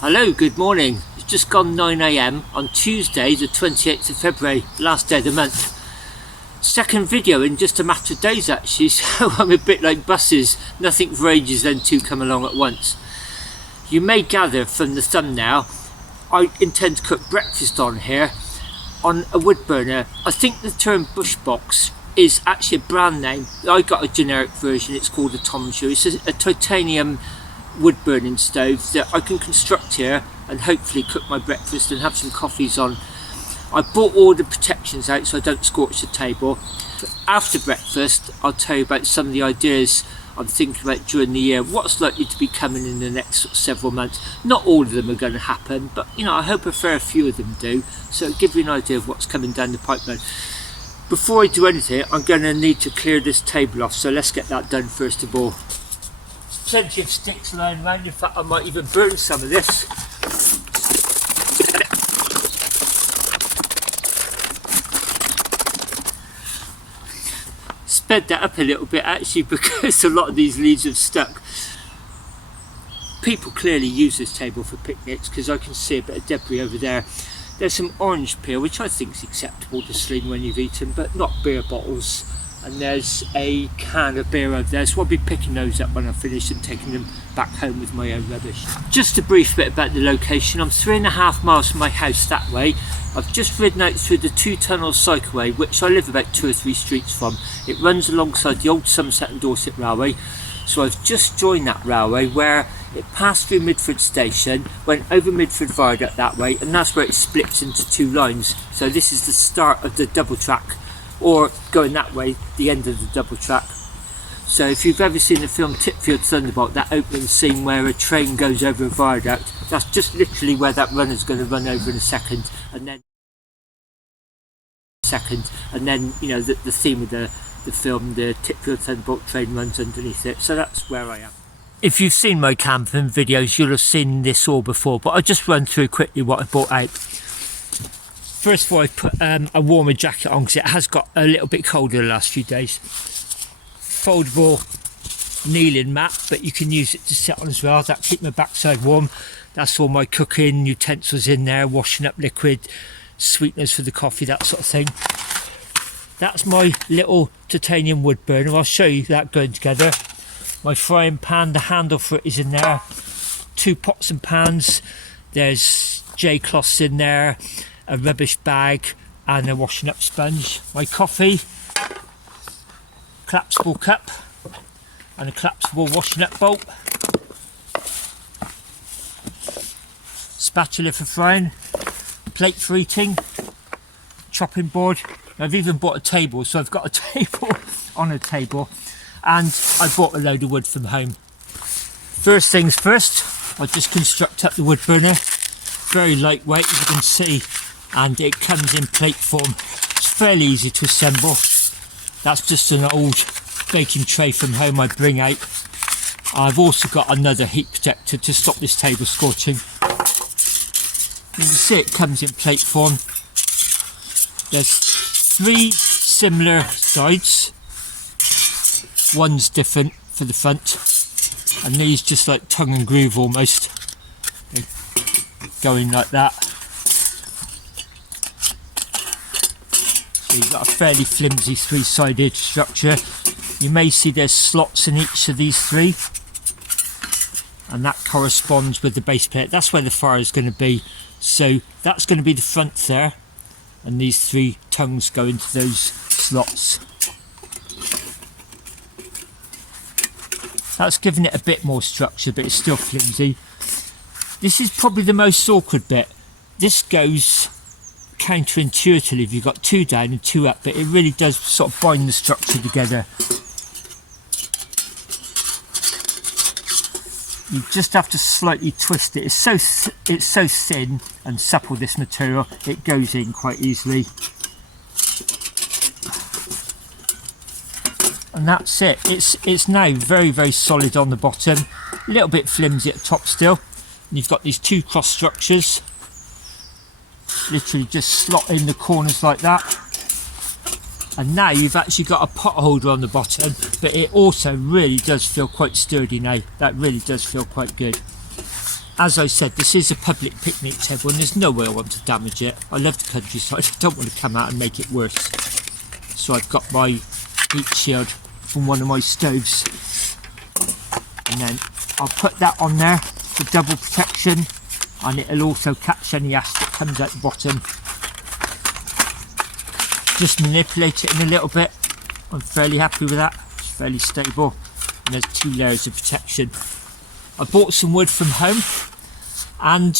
Hello, good morning. It's just gone 9 AM on Tuesday the 28th of February, last day of the month. Second video in just a matter of days actually, so I'm a bit like buses, nothing for ages then two come along at once. You may gather from the thumbnail, I intend to cook breakfast on here on a wood burner. I think the term Bushbox is actually a brand name. I got a generic version, it's called a Tom Shoe. It's a titanium wood burning stove that I can construct here and hopefully cook my breakfast and have some coffees on. I bought all the protections out so I don't scorch the table. But after breakfast I'll tell you about some of the ideas I'm thinking about during the year, what's likely to be coming in the next several months. Not all of them are going to happen, but you know, I hope a fair few of them do, so it'll give you an idea of what's coming down the pipeline. Before I do anything, I'm going to need to clear this table off, so let's get that done first of all. Plenty of sticks lying around, in fact I might even burn some of this. Sped that up a little bit actually because a lot of these leaves have stuck. People clearly use this table for picnics because I can see a bit of debris over there. There's some orange peel which I think is acceptable to sling when you've eaten, but not beer bottles. And there's a can of beer over there, so I'll be picking those up when I finish and taking them back home with my own rubbish. Just a brief bit about the location. I'm 3.5 miles from my house that way. I've just ridden out through the 2 tunnel cycleway, which I live about 2 or 3 streets from. It runs alongside the old Somerset and Dorset Railway, so I've just joined that railway where it passed through Midford Station, went over Midford Viaduct that way, and that's where it splits into 2 lines. So this is the start of the double track, or going that way, the end of the double track. So if you've ever seen the film Titfield Thunderbolt, that opening scene where a train goes over a viaduct, that's just literally where that runner's going to run over in a second, and then you know, the theme of the film, the Titfield Thunderbolt train runs underneath it. So that's where I am. If you've seen my camping videos, you'll have seen this all before, but I'll just run through quickly what I bought out. First of all, I put a warmer jacket on because it has got a little bit colder the last few days. Foldable kneeling mat, but you can use it to sit on as well. That keep my backside warm. That's all my cooking utensils in there, washing up liquid, sweeteners for the coffee, that sort of thing. That's my little titanium wood burner. I'll show you that going together. My frying pan, the handle for it is in there. 2 pots and pans. There's J-cloths in there, a rubbish bag and a washing up sponge. My coffee, collapsible cup and a collapsible washing up bowl. Spatula for frying, plate for eating, chopping board. I've even bought a table, so I've got a table on a table, and I bought a load of wood from home. First things first, I'll just construct up the wood burner. Very lightweight, as you can see, and it comes in plate form. It's fairly easy to assemble. That's just an old baking tray from home I bring out. I've also got another heat protector to stop this table scorching. You can see it comes in plate form. There's 3 similar sides. One's different for the front, and these just like tongue and groove almost. They're going like that. So you've got a fairly flimsy 3-sided structure. You may see there's slots in each of these 3, and that corresponds with the base plate. That's where the fire is going to be. So that's going to be the front there, and these 3 tongues go into those slots. That's giving it a bit more structure, but it's still flimsy. This is probably the most awkward bit. This goes counterintuitively if you've got 2 down and 2 up, but it really does sort of bind the structure together. You just have to slightly twist it. It's so thin and supple, this material, it goes in quite easily. And that's it. It's now very, very solid on the bottom, a little bit flimsy at the top still. And you've got these 2 cross structures, literally just slot in the corners like that. And now you've actually got a pot holder on the bottom, but it also really does feel quite sturdy now. That really does feel quite good. As I said, this is a public picnic table and there's no way I want to damage it. I love the countryside, I don't want to come out and make it worse. So I've got my heat shield from one of my stoves. And then I'll put that on there for double protection, and it'll also catch any ash that comes out the bottom. Just manipulate it in a little bit. I'm fairly happy with that. It's fairly stable, and there's 2 layers of protection. I bought some wood from home, and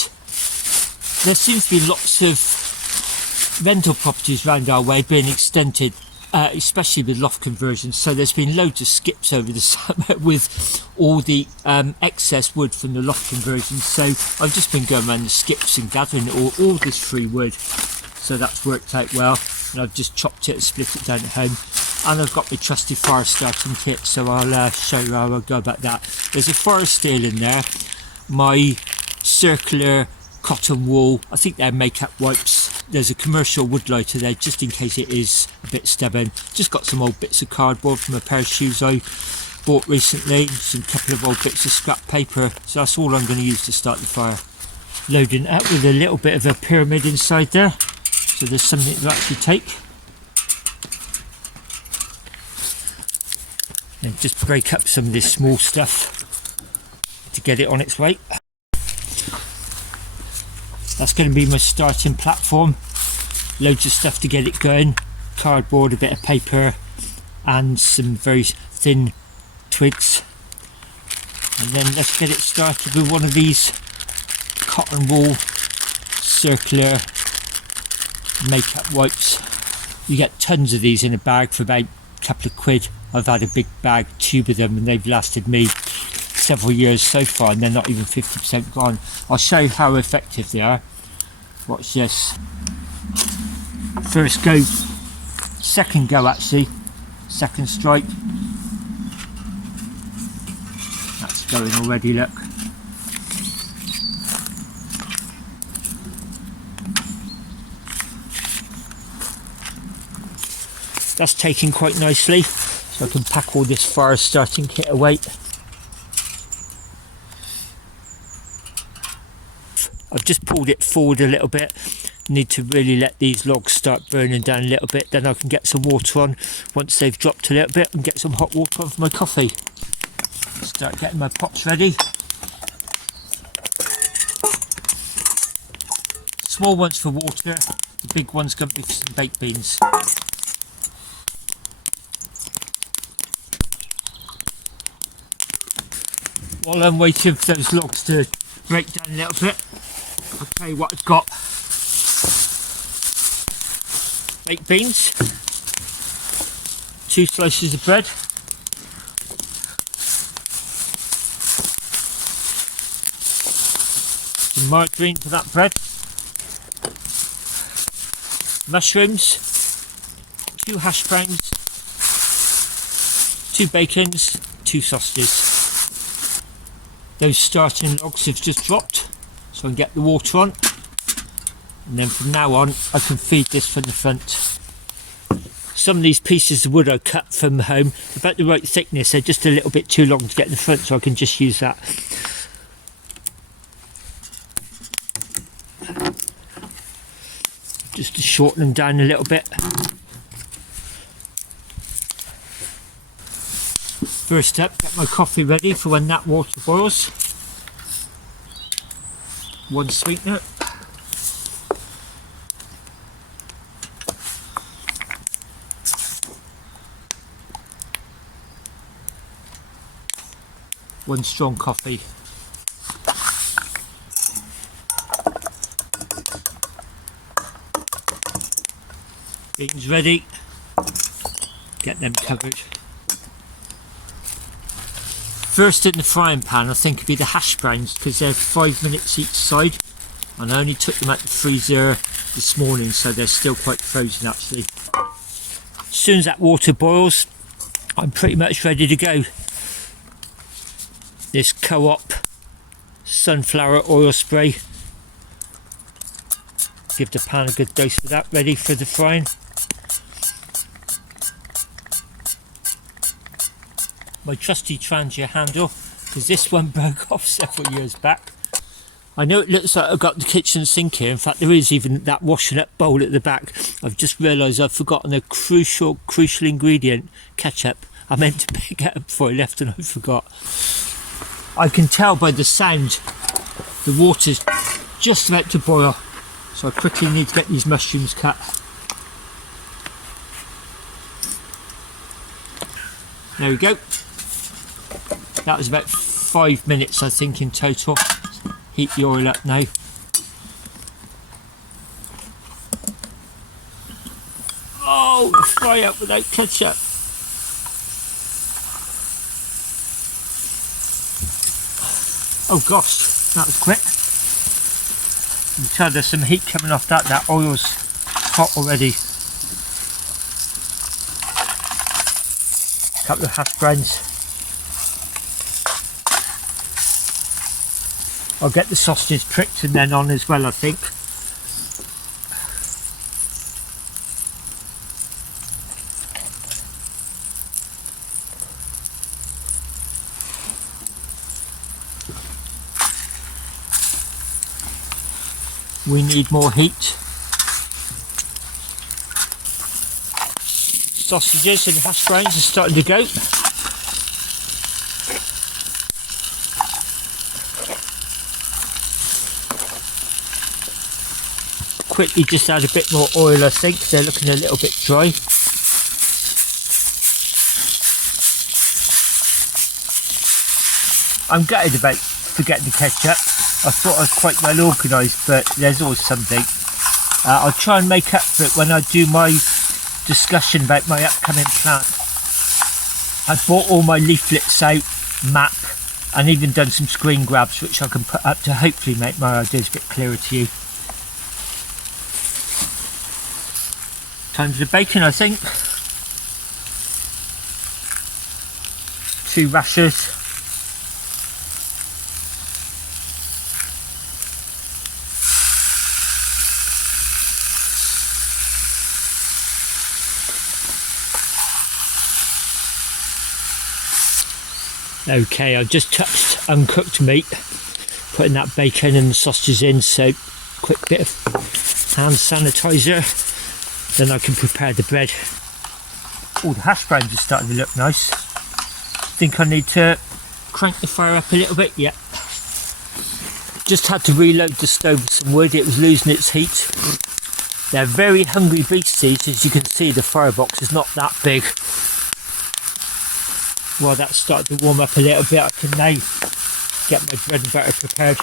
there seems to be lots of rental properties around our way being extended, especially with loft conversions. So there's been loads of skips over the summer with all the excess wood from the loft conversions. So I've just been going around the skips and gathering all this free wood. So that's worked out well. And I've just chopped it and split it down at home. And I've got my trusty fire starting kit, so I'll show you how I'll go about that. There's a fire steel in there, my circular cotton wool, I think they're makeup wipes. There's a commercial wood lighter there just in case it is a bit stubborn. Just got some old bits of cardboard from a pair of shoes I bought recently, some couple of old bits of scrap paper, so that's all I'm going to use to start the fire. Loading it up with a little bit of a pyramid inside there, so there's something to actually take. And just break up some of this small stuff to get it on its way. That's going to be my starting platform. Loads of stuff to get it going. Cardboard, a bit of paper, and some very thin twigs. And then let's get it started with one of these cotton wool circular makeup wipes. You get tons of these in a bag for about a couple of quid. I've had a big bag tube of them and they've lasted me several years so far, and they're not even 50% gone. I'll show you how effective they are. Watch this. First go, second go actually, second strike. That's going already, look. That's taking quite nicely. So I can pack all this fire starting kit away. I've just pulled it forward a little bit. Need to really let these logs start burning down a little bit, then I can get some water on once they've dropped a little bit, and get some hot water on for my coffee. Start getting my pots ready. Small ones for water, the big one's going to be for some baked beans. While I'm waiting for those logs to break down a little bit, I'll tell you what I've got. Baked beans, 2 slices of bread, some margarine for that bread, mushrooms, 2 hash browns, 2 bacons, 2 sausages. Those starting logs have just dropped, so I can get the water on, and then from now on I can feed this from the front. Some of these pieces of wood I cut from home, about the right thickness, they're just a little bit too long to get in the front, so I can just use that. Just to shorten them down a little bit. First up, get my coffee ready for when that water boils. 1 sweetener. One strong coffee. Beans ready. Get them covered. First in the frying pan I think would be the hash browns, because they're 5 minutes each side, and I only took them out the freezer this morning, so they're still quite frozen actually. As soon as that water boils, I'm pretty much ready to go. This Co-op sunflower oil spray, give the pan a good dose of that, ready for the frying. My trusty Trangia handle, because this one broke off several years back. I know it looks like I've got the kitchen sink here. In fact, there is even that washing up bowl at the back. I've just realised I've forgotten a crucial ingredient, ketchup. I meant to pick it up before I left and I forgot. I can tell by the sound the water's just about to boil, so I quickly need to get these mushrooms cut. There we go. That was about 5 minutes, I think, in total. Heat the oil up now. Oh, fry up without ketchup. Oh gosh, that was quick. You can tell there's some heat coming off that. That oil's hot already. A couple of hash browns. I'll get the sausages pricked and then on as well, I think. We need more heat. Sausages and hash browns are starting to go. Quickly just add a bit more oil, I think. They're looking a little bit dry. I'm gutted about forgetting the ketchup. I thought I was quite well organised, but there's always something. I'll try and make up for it when I do my discussion about my upcoming plan. I've bought all my leaflets out, map, and even done some screen grabs which I can put up to hopefully make my ideas a bit clearer to you. Time for the bacon, I think. 2 rashers. Okay, I've just touched uncooked meat, putting that bacon and the sausages in, so quick bit of hand sanitizer, then I can prepare the bread. Oh, the hash browns are starting to look nice. Think I need to crank the fire up a little bit. Yeah. Just had to reload the stove with some wood, it was losing its heat. They're very hungry beasties, as you can see the firebox is not that big. While that's started to warm up a little bit, I can now get my bread and butter prepared.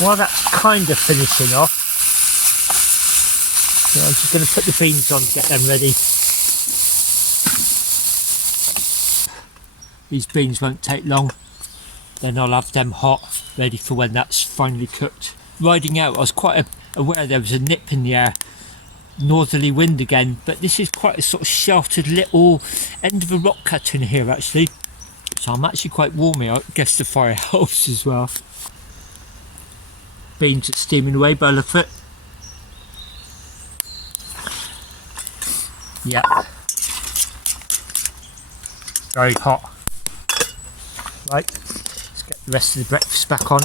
While that's kind of finishing off, I'm just going to put the beans on to get them ready. These beans won't take long, then I'll have them hot, ready for when that's finally cooked. Riding out, I was quite aware there was a nip in the air. Northerly wind again, but this is quite a sort of sheltered little end of a rock cut in here actually, so I'm actually quite warm here. I guess the fire helps as well. Beans are steaming away by the look of it. Yeah, very hot. Right, let's get the rest of the breakfast back on.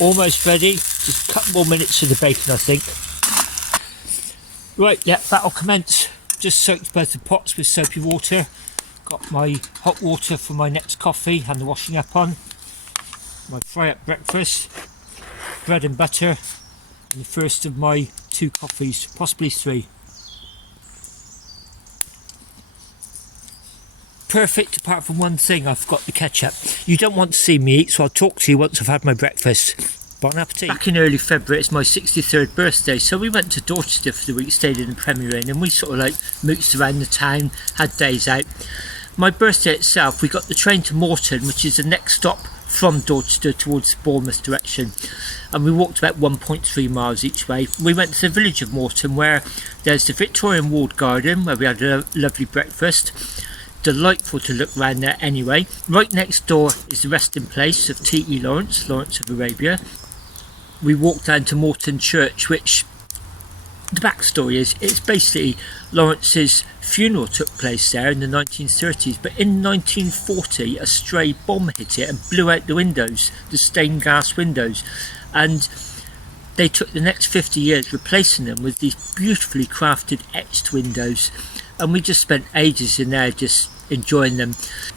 Almost ready, just a couple more minutes of the bacon I think. Right, yeah, that'll commence. Just soaked both the pots with soapy water. Got my hot water for my next coffee and the washing up on. My fry up breakfast, bread and butter, and the first of my 2 coffees, possibly 3. Perfect apart from one thing, I forgot the ketchup. You don't want to see me eat, so I'll talk to you once I've had my breakfast. Bon appetit. Back in early February, it's my 63rd birthday, so we went to Dorchester for the week, stayed in the Premier Inn, and we sort of like mooched around the town, had days out. My birthday itself, we got the train to Morton, which is the next stop from Dorchester towards the Bournemouth direction, and we walked about 1.3 miles each way. We went to the village of Morton, where there's the Victorian Walled Garden, where we had a lovely breakfast. Delightful to look round there anyway. Right next door is the resting place of T.E. Lawrence of Arabia. We walked down to Morton Church, which The backstory is, it's basically Lawrence's funeral took place there in the 1930s, but in 1940 a stray bomb hit it and blew out the windows, the stained glass windows, and they took the next 50 years replacing them with these beautifully crafted etched windows, and we just spent ages in there just enjoying them.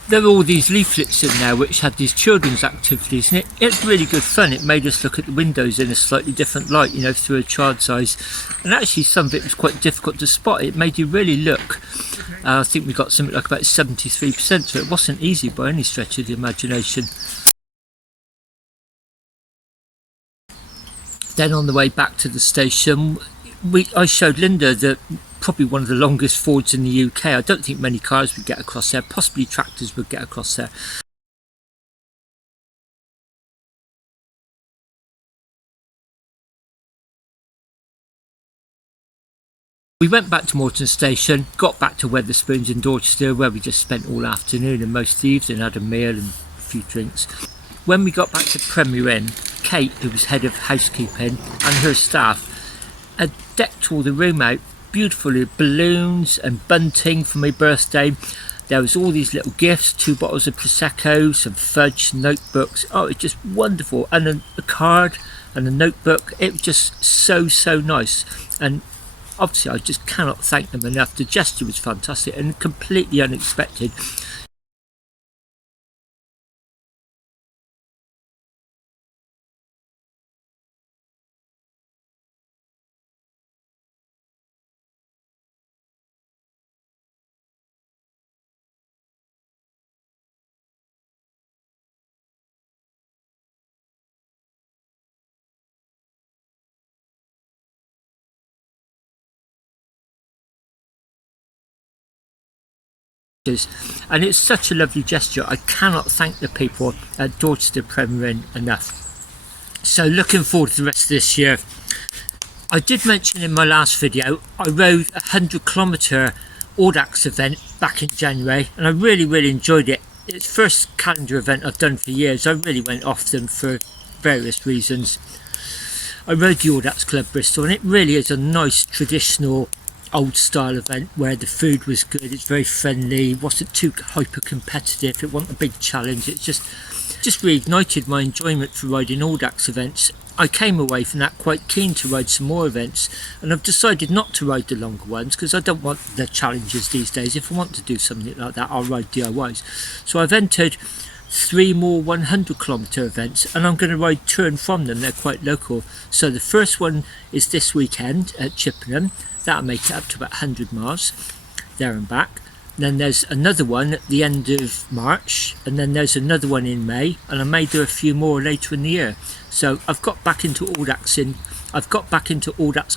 There were all these leaflets in there which had these children's activities, and it's really good fun. It made us look at the windows in a slightly different light, you know, through a child's eyes, and actually some of it was quite difficult to spot. It made you really look. I think we got something like about 73%, so it wasn't easy by any stretch of the imagination. Then on the way back to the station, I showed Linda probably one of the longest fords in the UK. I don't think many cars would get across there, possibly tractors would get across there. We went back to Moreton Station, got back to Wetherspoons in Dorchester, where we just spent all afternoon and most of the evening, had a meal and a few drinks. When we got back to Premier Inn, Kate, who was head of housekeeping, and her staff had decked all the room out beautifully with balloons and bunting for my birthday. There was all these little gifts, 2 bottles of Prosecco, some fudge, notebooks. Oh, it's just wonderful. And a card and a notebook. It was just so nice. And obviously I just cannot thank them enough. The gesture was fantastic and completely unexpected. And it's such a lovely gesture. I cannot thank the people at Dorchester Premier Inn enough. So looking forward to the rest of this year. I did mention in my last video I rode a 100-kilometre Audax event back in January, and I really enjoyed it. It's the first calendar event I've done for years. I really went off them for various reasons. I rode the Audax Club Bristol, and it really is a nice traditional old style event where the food was good. It's very friendly, wasn't too hyper competitive, it wasn't a big challenge. It just reignited my enjoyment for riding Audax events. I came away from that quite keen to ride some more events, and I've decided not to ride the longer ones because I don't want the challenges these days. If I want to do something like that, I'll ride DIYs. So I've entered 3 more 100-kilometre events, and I'm going to ride to and from them. They're quite local. So the first one is this weekend at Chippenham. That'll make it up to about 100 miles there and back. Then there's another one at the end of March, and then there's another one in May, and I may do a few more later in the year. So I've got back into Audax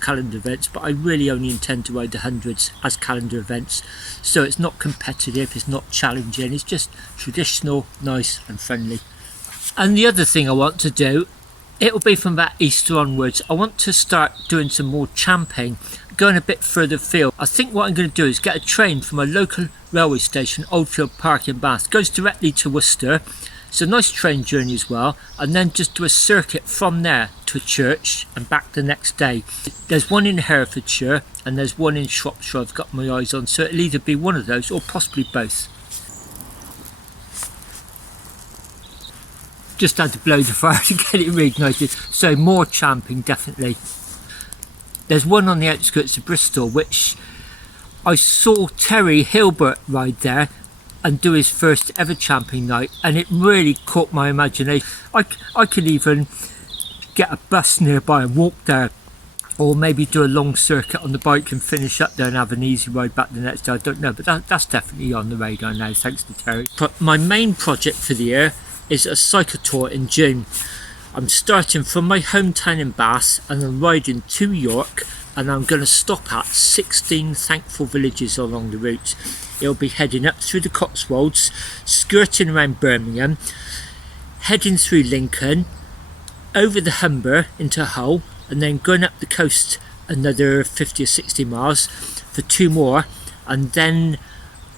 calendar events, but I really only intend to ride the hundreds as calendar events. So it's not competitive, it's not challenging, it's just traditional, nice and friendly. And the other thing I want to do, it'll be from about Easter onwards, I want to start doing some more champing, going a bit further afield. I think what I'm going to do is get a train from a local railway station, Oldfield Park in Bath. It goes directly to Worcester. It's a nice train journey as well, and then just do a circuit from there to a church and back the next day. There's one in Herefordshire and there's one in Shropshire I've got my eyes on, so it'll either be one of those or possibly both. Just had to blow the fire to get it reignited, so more champing definitely. There's one on the outskirts of Bristol which I saw Terry Hilbert ride there and do his first ever champing night, and it really caught my imagination. I could even get a bus nearby and walk there, or maybe do a long circuit on the bike and finish up there and have an easy ride back the next day. I don't know, but that's definitely on the radar now, thanks to Terry. But my main project for the year is a cycle tour in June. I'm starting from my hometown in Bath and I'm riding to York, and I'm going to stop at 16 thankful villages along the route. It'll be heading up through the Cotswolds, skirting around Birmingham, heading through Lincoln, over the Humber into Hull, and then going up the coast another 50 or 60 miles for 2 more, and then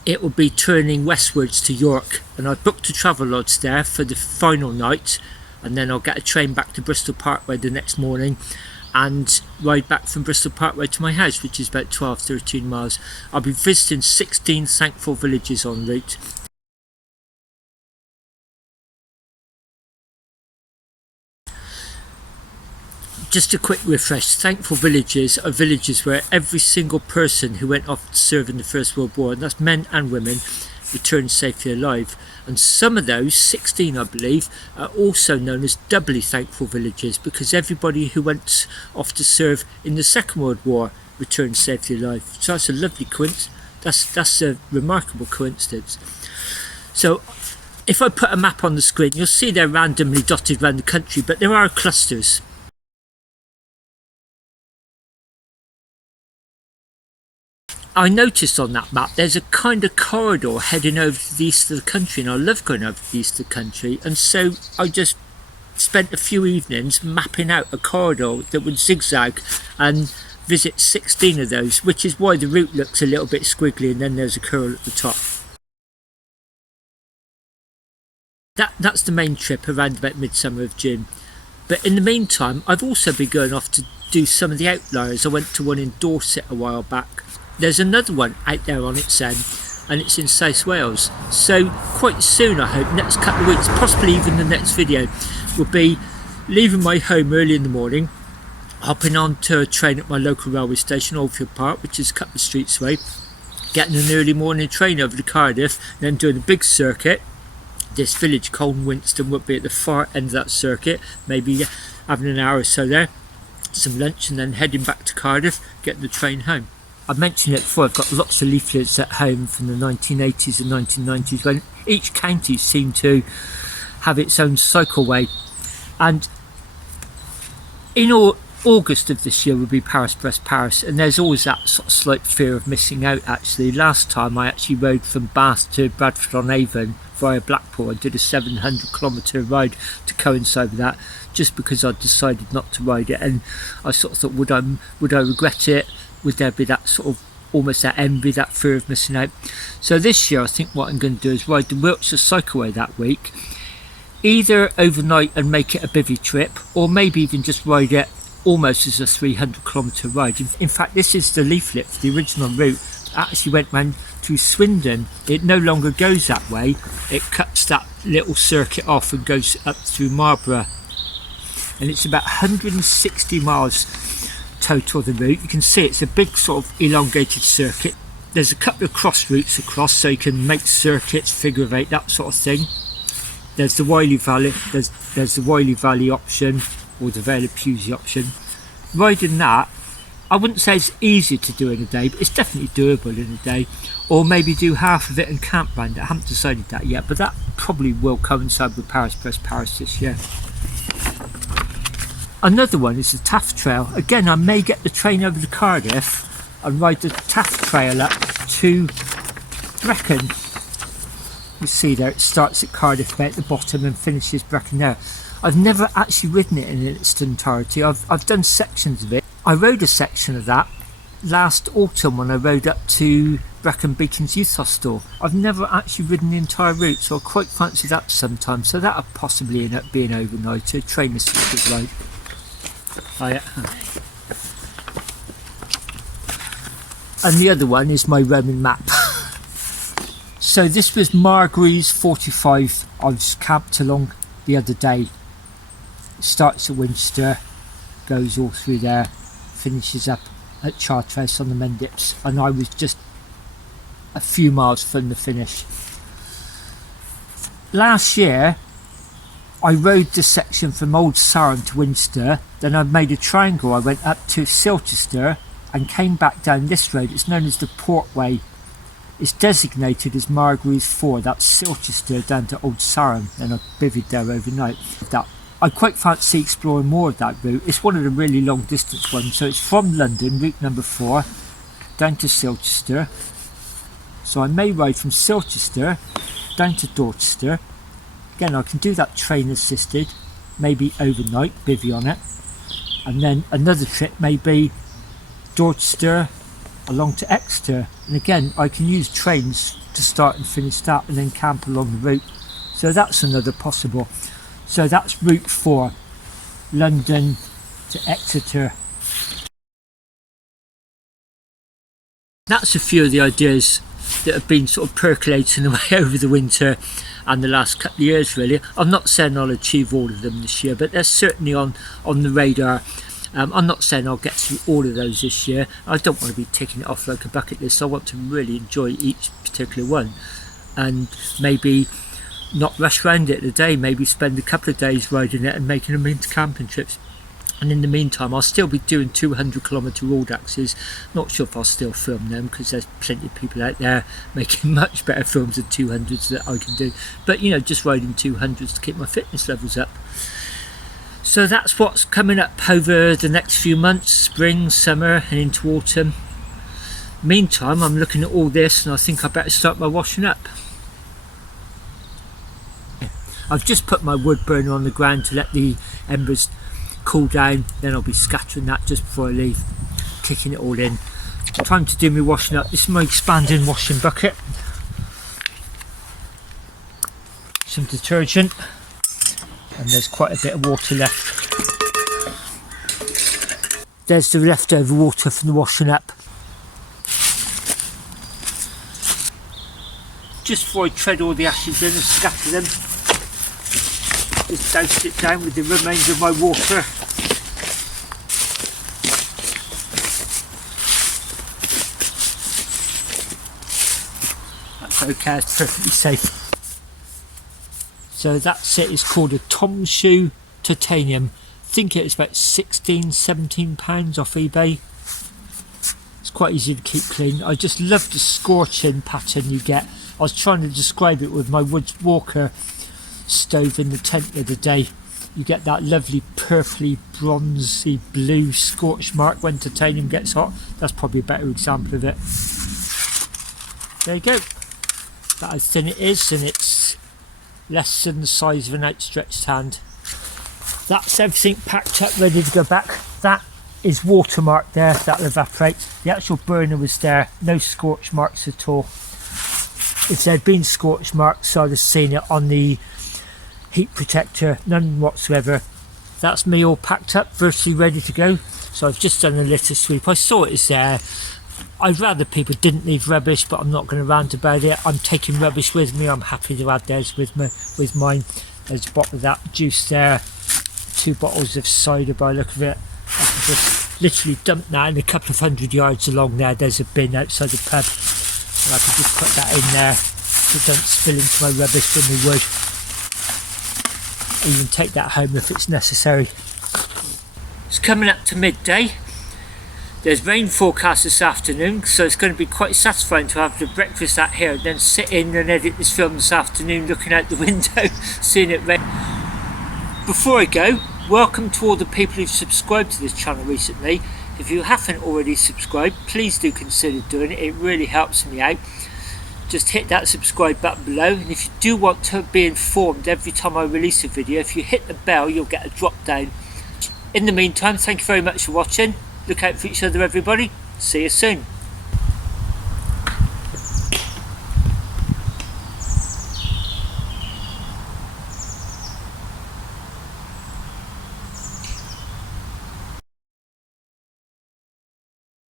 it will be turning westwards to York. And I've booked a travel lodge there for the final night, and then I'll get a train back to Bristol Parkway the next morning, and ride back from Bristol Parkway to my house, which is about 12-13 miles. I'll be visiting 16 thankful villages en route. Just a quick refresh, thankful villages are villages where every single person who went off to serve in the First World War, and that's men and women, returned safely alive. And some of those, 16 I believe, are also known as doubly thankful villages, because everybody who went off to serve in the Second World War returned safely alive. So that's a lovely coincidence. That's a remarkable coincidence. So if I put a map on the screen, you'll see they're randomly dotted around the country, but there are clusters. I noticed on that map there's a kind of corridor heading over to the east of the country, and I love going over to the east of the country, and so I just spent a few evenings mapping out a corridor that would zigzag and visit 16 of those, which is why the route looks a little bit squiggly and then there's a curl at the top. That's the main trip around about midsummer of June. But in the meantime, I've also been going off to do some of the outliers. I went to one in Dorset a while back. There's another one out there on its own, and it's in South Wales. So quite soon, I hope, next couple of weeks, possibly even the next video, will be leaving my home early in the morning, hopping onto a train at my local railway station, Oldfield Park, which is a couple of streets away, getting an early morning train over to Cardiff, then doing a big circuit. This village, Colne Winston, would be at the far end of that circuit, maybe having an hour or so there, some lunch, and then heading back to Cardiff, getting the train home. I mentioned it before, I've got lots of leaflets at home from the 1980s and 1990s when each county seemed to have its own cycleway. And in August of this year will be Paris-Brest-Paris, and there's always that sort of slight fear of missing out actually. Last time I actually rode from Bath to Bradford-on-Avon via Blackpool. I did a 700-kilometre ride to coincide with that, just because I decided not to ride it, and I sort of thought, would I regret it? Would there be that sort of almost that envy, that fear of missing out? So this year I think what I'm going to do is ride the Wiltshire Cycleway that week, either overnight and make it a bivvy trip, or maybe even just ride it almost as a 300-kilometre ride. In fact, this is the leaflet for the original route. It actually went round through Swindon. It no longer goes that way. It cuts that little circuit off and goes up through Marlborough, and it's about 160 miles total of the route. You can see it's a big sort of elongated circuit. There's a couple of cross routes across, so you can make circuits, figure of eight, that sort of thing. There's the Wiley Valley, there's the Wiley Valley option, or the Vale of Pewsey option. Riding that, I wouldn't say it's easy to do in a day, but it's definitely doable in a day. Or maybe do half of it and camp round it. I haven't decided that yet, but that probably will coincide with Paris-Brest-Paris this year. Another one is the Taff Trail. Again, I may get the train over to Cardiff and ride the Taff Trail up to Brecon. You see there, it starts at Cardiff Bay at the bottom and finishes Brecon there. I've never actually ridden it in its entirety. I've done sections of it. I rode a section of that last autumn when I rode up to Brecon Beacons Youth Hostel. I've never actually ridden the entire route, so I quite fancy that sometime. So that'll possibly end up being overnight, a train assisted ride. And the other one is my Roman map. So this was Margreaves 45 I was camped along the other day. It starts at Winchester, goes all through there, finishes up at Chartres on the Mendips, and I was just a few miles from the finish. Last year I rode the section from Old Sarum to Winchester, then I made a triangle. I went up to Silchester and came back down this road. It's known as the Portway. It's designated as Margreaves 4, that's Silchester down to Old Sarum, and I bivvied there overnight. I quite fancy exploring more of that route. It's one of the really long distance ones, so it's from London, route number 4, down to Silchester. So I may ride from Silchester down to Dorchester. Again, I can do that train assisted, maybe overnight, bivvy on it. And then another trip may be Dorchester along to Exeter. And again, I can use trains to start and finish that and then camp along the route. So that's another possible. So that's route 4, London to Exeter That's a few of the ideas that have been sort of percolating away over the winter and the last couple of years really. I'm not saying I'll achieve all of them this year, but they're certainly on the radar. I'm not saying I'll get through all of those this year. I don't want to be ticking it off like a bucket list. I want to really enjoy each particular one and maybe not rush around it a day, maybe spend a couple of days riding it and making them into camping trips. And in the meantime, I'll still be doing 200-kilometre road axes. Not sure if I'll still film them because there's plenty of people out there making much better films of 200s that I can do. But you know, just riding 200s to keep my fitness levels up. So that's what's coming up over the next few months, spring, summer and into autumn. Meantime, I'm looking at all this and I think I better start my washing up. I've just put my wood burner on the ground to let the embers cool down, then I'll be scattering that just before I leave, kicking it all in. Time to do my washing up. This is my expanding washing bucket. Some detergent, and there's quite a bit of water left. There's the leftover water from the washing up. Just before I tread all the ashes in and scatter them, just douse it down with the remainder of my water. That's okay, it's perfectly safe. So that's it, it's called a Tom Shoe Titanium. I think it's about £16-17 off eBay. It's quite easy to keep clean. I just love the scorching pattern you get. I was trying to describe it with my wood walker stove in the tent the other day. You get that lovely purpley bronzy blue scorch mark when titanium gets hot. That's probably a better example of it. There you go. That's how thin it is, and it's less than the size of an outstretched hand. That's everything packed up, ready to go back. That is watermark there, that'll evaporate. The actual burner was there, no scorch marks at all. If there'd been scorch marks, I'd have seen it on the heat protector, none whatsoever. That's me all packed up, virtually ready to go. So I've just done a litter sweep. I saw it was there. I'd rather people didn't leave rubbish, but I'm not going to rant about it. I'm taking rubbish with me. I'm happy to add theirs with mine. There's a bottle of that juice there, 2 bottles of cider by the look of it. I can just literally dump that in a couple of 100 yards along there. There's a bin outside the pub, and I can just put that in there so it don't spill into my rubbish when we would. Even take that home if it's necessary. It's coming up to midday. There's rain forecast this afternoon, so it's going to be quite satisfying to have the breakfast out here and then sit in and edit this film this afternoon looking out the window, seeing it rain. Before I go, welcome to all the people who've subscribed to this channel recently. If you haven't already subscribed, please do consider doing it. It really helps me out. Just hit that subscribe button below, and if you do want to be informed every time I release a video, if you hit the bell you'll get a drop down. In the meantime, thank you very much for watching. Look out for each other everybody. See you soon.